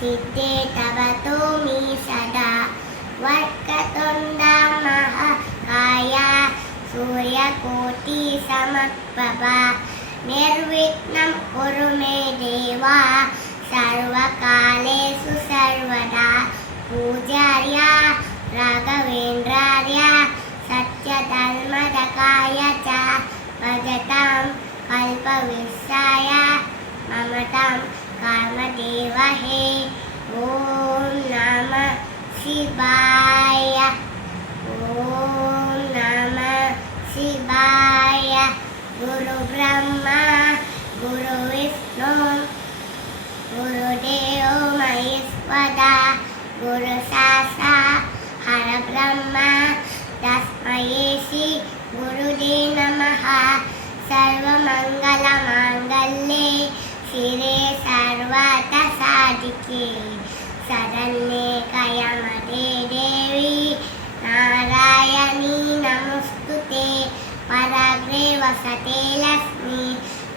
सिद्धे तव तोमि सदा वक्रतुण्डा महाकाय सूर्यकोटि समप्रभा निर्विघ्नं कुरु मे देव सर्वकालेषु सर्वदा पूजार्य राघवेन्द्रार्य सत्यधर्मदकाय च भजतां कल्पविस्साय ममतां कामदेवहे ॐ नमः शिवाय ॐ नमः शिवाय गुरुब्रह्मा गुरुविष्णु गुरुदेवो महेश्वरा गुरुसाक्षात् परब्रह्म तस्मै श्री गुरुवे नमः सर्वमङ्गलमाङ्गल्ये शिवे सर्वतसाधिके शरण्ये त्र्यम्बके देवी नारायणी नमोस्तुते पराग्रे वसते लक्ष्मी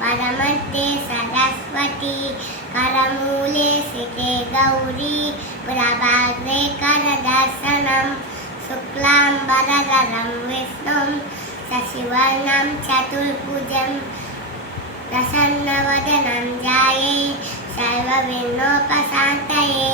परमध्ये सरस्वती करमूले स्थिते गौरी प्रभाग्रे करदर्शनं शुक्लाम्बरधरं विष्णुं शशिवर्णं चतुर्भुजं प्रसन्नवदनं ध्याये सर्वविघ्नोपशान्तये।